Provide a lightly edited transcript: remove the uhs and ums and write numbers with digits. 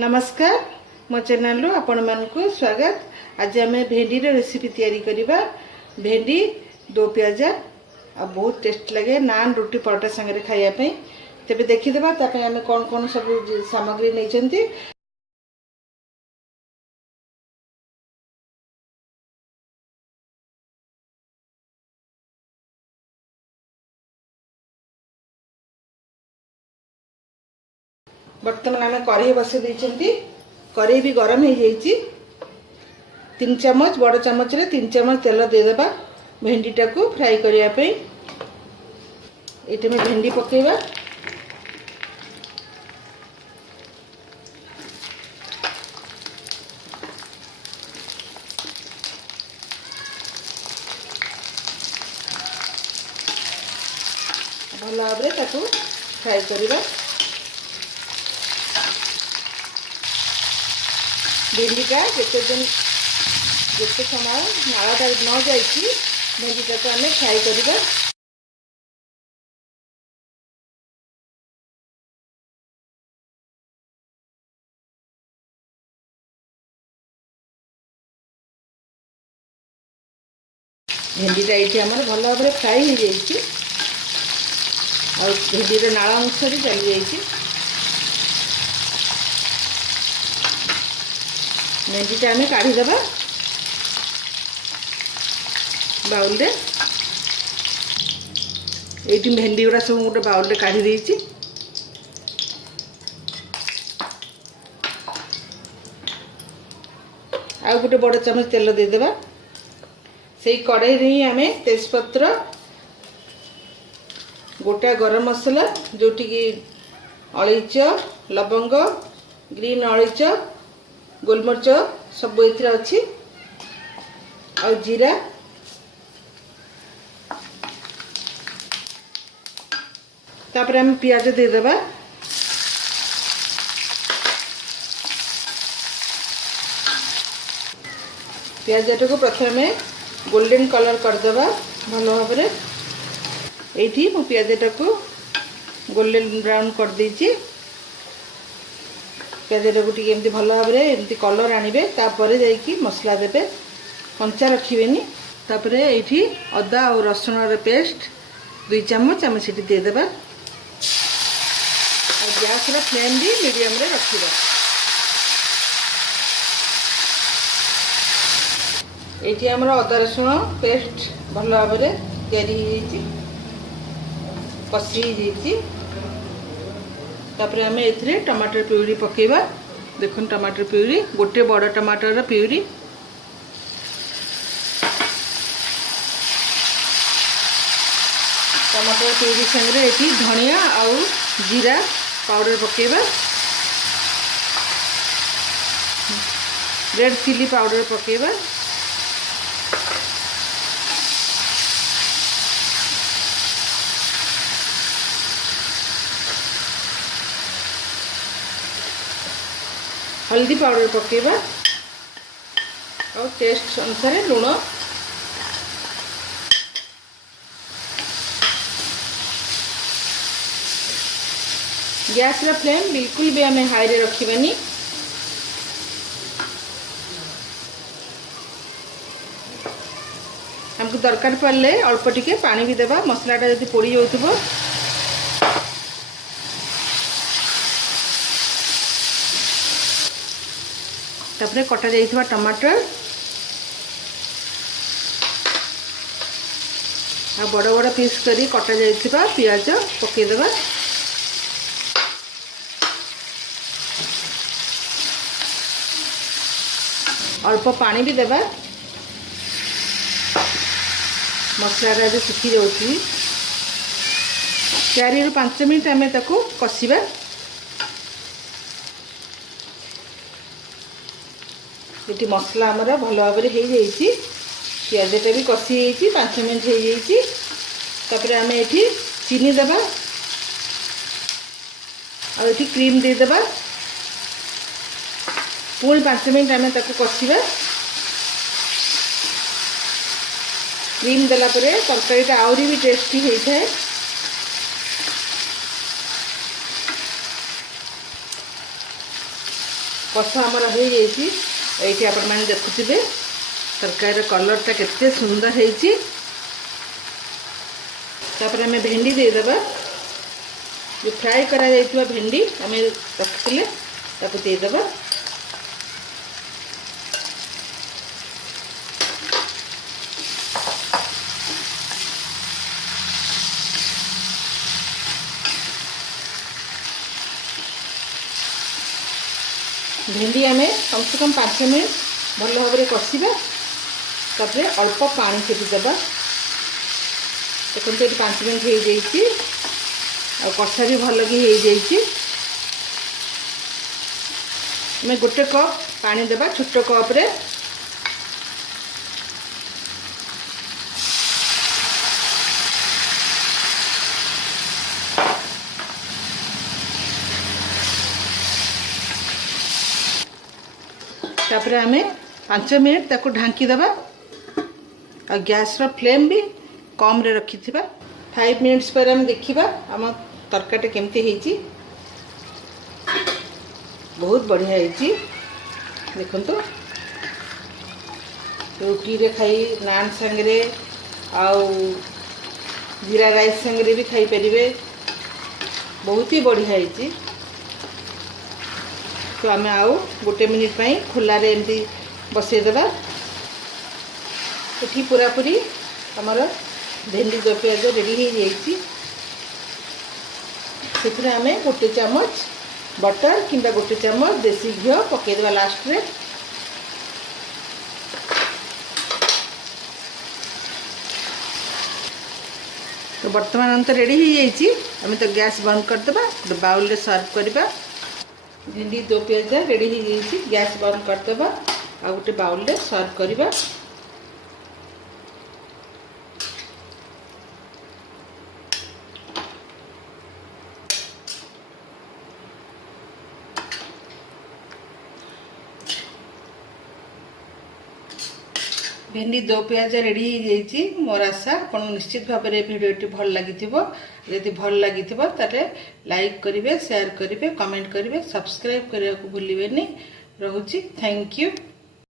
नमस्कार मो चैनल रो आपण मानकु स्वागत। आज आम भेंडी रो रेसिपी तैयारी करिबा। भेंडी दो प्याज आ बहुत टेस्ट लगे नान रोटी परोटा संगे खाया पे। तेबे देखि देबा तापे आम कोन कोन सब सामग्री नै चंती। बर्तमान आम कढ़ई बसे देइचंती। कढ़ई भी गरम हो जाइए। 3 चम्मच बड़ चम्मच रे 3 चम्मच तेल दे देबा भेंडीटा को फ्राई करिया पे। एटे में भेंडी पकेबा। भल भाव ताको फ्राई करिबा। भेंडीटा जिते समय नाड़ाटा न जाए भेंडीटा को आम फ्राई करवा। भेंडीटा ये आम भल भाव फ्राई हो जाए और भेंडी नाड़ अंश भी चली जाए। भेंडीटा आम काढ़ीदेबा बाउल रे। ये भेंडी गुड़ा सब गोटे बाउल रे काढ़ी देइछि। आ गोटे बड़ चम्मच तेल दे देबा। से कढ़ई रे ही आम तेजपत्र गोटा गरम मसला जोटी की अलैच लवंग ग्रीन अलैच गोलमरिच सब एथरे अच्छी और जीरा तापर हम प्याज दे देबा। प्याज को प्रथम गोल्डन कलर करदेबा भल भाव। ये मो प्याजटा को गोल्डन ब्राउन कर देइछि। प्याजटा को टी भल भाव एमती कलर आनिबे तापर जाइकी मसला देबे कंचा रखिबेनी। तापर ये अदा और रसुण पेस्ट 2 चम्मच आम से दे देबा। और गैस रा फ्लेम भी मीडियम रे रखिबा। ये हमर अदा रसुण पेस्ट भल भाव तैयारी हो कषी हो। तापर आम ए टमाटर प्यूरी पकेबा। देखो टमाटर प्यूरी गोटे बड़ टमाटर प्यूरी। टमाटर प्यूरी संगे ये धनिया और जीरा पाउडर पकेबा। रेड चिली पाउडर पकेबा। हल्दी पाउडर पकेबा और टेस्ट अनुसार लुण। गैस रा फ्लेम बिल्कुल भी आम हाई रे रखिबानी। हमको दरकार पड़े अल्प टिके पानी भी देबा। मसलाटा जब पोड़ी जाउथबो तापर कटा जाइथिबा टमाटर आ बड़ बड़ पीस करी कटा जाइथिबा प्याज पके देबा। अल्प पानी भी देबा। मसला जो सुखी जाउछि 4 ରୁ 5 मिनट आम ताको कषिबा। ये मसला आमर भल भाव हो जाइए। प्याजटा भी कषि 5 मिनट हो जाइए। तापर आम ये चीनी देबा और ये क्रीम दे देबा। पुणी 5 मिनट आम ताको कषिबा। क्रीम देला परे तरकारीटा आउरी भी टेस्टी होता है। कषा आमर हो ये आपण मैंने देखुवे तरकारी कलरटा केते सुंदर है। तापर आम भेंडी देदेबा जो फ्राए करा जाइतिबा भेंडी आम रखिले ताको देदेबा। भेंडी आम कम से कम 5 मिनट भल भाव में कषा तापर अल्प पानी से देवा। देखो ये 5 मिनट हो जाइए और कषा भी भल कि हो जाइए। मैं 1 कप पानी देवा छोट कप रे। तापर आम 5 मिनट ताको ढांकी देवा और गैस रो फ्लेम भी कम रे रखी थिबा। 5 मिनट्स पर हम देखिबा आम तरकाटा केमती हेची। बहुत बढ़िया हेची देखो तो रोटी रे खाई नान संगरे आउ जीरा राइस संगरे भी खाई परिबे। बहुत ही बढ़िया हेची। तो आम आउ 1 मिनिट पाई खुला रे एमती बसईदेवा। ये पूरा पूरी आमर भेंडी दो पियाज रेडी हो जाइए। से आम 1 चामच बटर कि 1 चामच देसी घी पकईदेवा लास्ट रे। तो बर्तमान तो रेडी हो जाइए। आम तो गैस बंद करदेबा गोटे बाउल रे सर्व करवा। भेंडी 2 पियाज रेडी हो जाइए। गैस बंद करदेबा आ गोटे बाउल रे सर्व करवा। भेंडी 2 पियाज रेडी हो जाइए। मोर आशा आपको निश्चित भाव में भिडियोटी भल लगी। यदि भल लगी ताले लाइक करेंगे, शेयर करेंगे, कमेंट करेंगे, सब्सक्राइब करने को भूलिए नहीं। रोची थैंक यू।